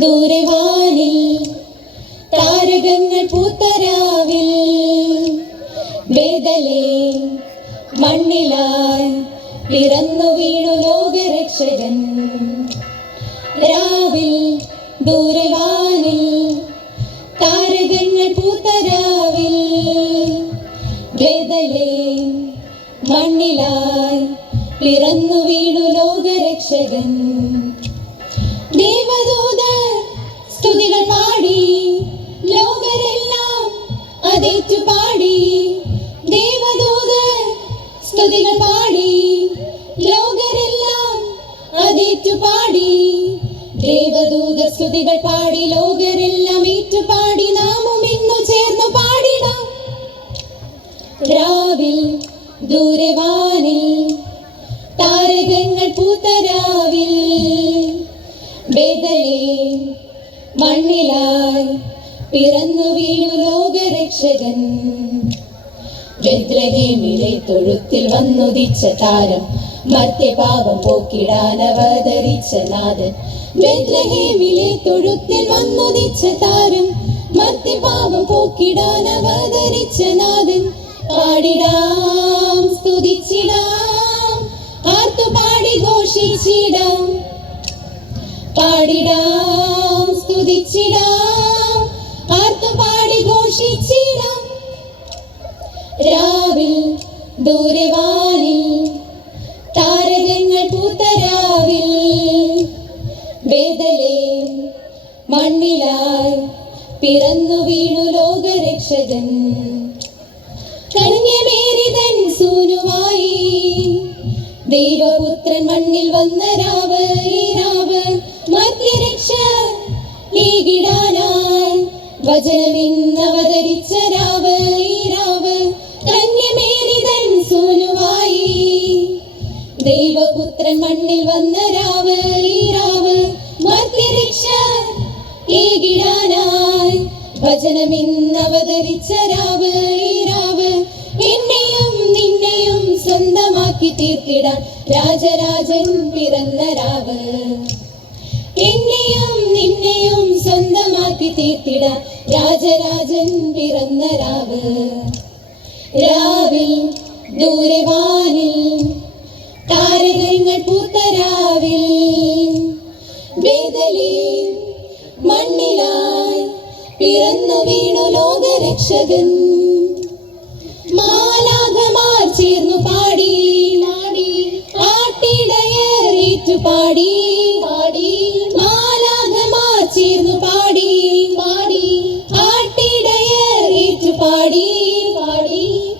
ദൂരവാനിൽ താരകങ്ങൾ പൂത്തരാവിൽ ബേഥലേം മണ്ണിലായി പിറന്നു വീണു ലോകരക്ഷകൻ. രാവിൽ ദൂരവാനിൽ താരകങ്ങൾ പൂത്തരാവിൽ ബേഥലേം മണ്ണിലായി പിറന്നു വീണു ലോകരക്ഷകൻ. ദേവദൂതർ സ്തുതികൾ പാടി ലോകരെല്ലാം അതേറ്റു പാടി. ദേവദൂതർ സ്തുതികൾ പാടി ലോകരെല്ലാം അതേറ്റു പാടി. ദേവദൂതർ സ്തുതികൾ പാടി ലോകരെല്ലാം ഏറ്റുപാടി. നാമും ഇന്നു ചേർന്നു പാടിടാം. രാവിൽ ദൂരവാനിൽ താരകങ്ങൾ പൂത്തരാവിൽ ബേഥലേം മണ്ണിലായി പിറന്നു വീണു ലോകരക്ഷകൻ. ബേത്ലഹേമിലെ തൊഴുത്തിൽ വന്നുദിച്ച താരം മർത്യപാപം പോക്കിടാൻ അവതരിച്ച നാഥൻ. ബേത്ലഹേമിലെ തൊഴുത്തിൽ വന്നുദിച്ച താരം മർത്യപാപം പോക്കിടാൻ അവതരിച്ച നാഥൻ. പാടിടാം, സ്തുതിച്ചിടാം, ആർത്തുപാടി ഘോഷിച്ചിടാം. പാടിടാം, സ്തുതിച്ചിടാം, ആർത്തുപാടി ഘോഷിച്ചിടാം. രാവിൽ ദൂരവാനിൽ താരകങ്ങൾ പൂത്തരാവിൽ ബേഥലേം മണ്ണിലായി പിറന്നു വീണു ലോകരക്ഷകൻ. കന്യമേരിതൻ സൂനുവായി ദൈവപുത്രൻ മണ്ണിൽ വന്ന രാവ്. ഈ രാവ് മർത്യരക്ഷ ഏകിടാനായി വചനമിന്നവതരിച്ച രാവ്. ഈ രാവ് കന്യമേരിതൻ സൂനുവായി ദൈവപുത്രൻ മണ്ണിൽ വന്ന രാവ്. ഈ രാവ് മർത്യരക്ഷ ഏകിടാനായി വചനമിന്നവതരിച്ച രാവ്. ഈ രാവ് എന്നെയും നിന്നെയും സ്വന്തമാക്കി തീർത്തിടാൻ രാജരാജൻ പിറന്ന രാവ്. എന്നെയും നിന്നെയും സ്വന്തമാക്കി തീർത്തിടാൻ രാജരാജൻ പിറന്ന രാവ്. രാവിൽ ദൂരവാനിൽ താരകങ്ങൾ പൂത്തരാവിൽ ബേഥലേം മണ്ണിലായി പിറന്നു വീണു ലോകരക്ഷകൻ. മാലാഖമാർ ചേർന്നു പാടി ആട്ടിടയറേറ്റു പാടി. മാലാഖമാർ ചേർന്നു പാടി ആട്ടിടയറേറ്റു പാടി.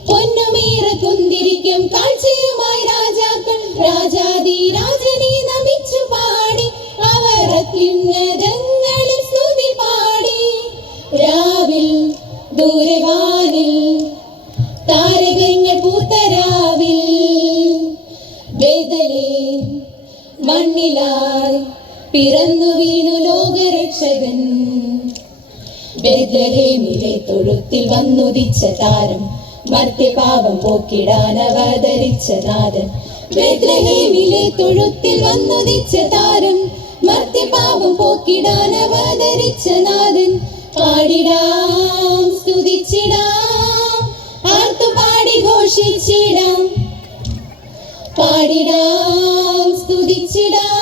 പൊന്നുമീറ കുന്തിരിക്കും കാഴ്ചയുമായി രാജാക്കൾ രാജാതി രാജനെ നമിച്ചു പാടി. അവർ അത്യുന്നതങ്ങളിൽ സ്തുതി പാടി. രാവിൽ ദൂരവാനിൽ താരകങ്ങൾ പൂത്തരാവിൽ ബേഥലേം മണ്ണിലായി പിറന്നു വീണു ലോകരക്ഷകൻ. ബേത്ലഹേമിലെ തൊഴുത്തിൽ വന്നുദിച്ച താരം മർത്യപാപം പോക്കിടാൻ അവതരിച്ച നാഥൻ. ബേത്ലഹേമിലെ തൊഴുത്തിൽ വന്നുദിച്ച താരം മർത്യപാപം പോക്കിടാൻ അവതരിച്ച നാഥൻ. പാടിടാം, സ്തുതിച്ചിടാം, ആർത്തുപാടി ഘോഷിച്ചിടാം. പാടിടാം, സ്തുതിച്ചിടാം,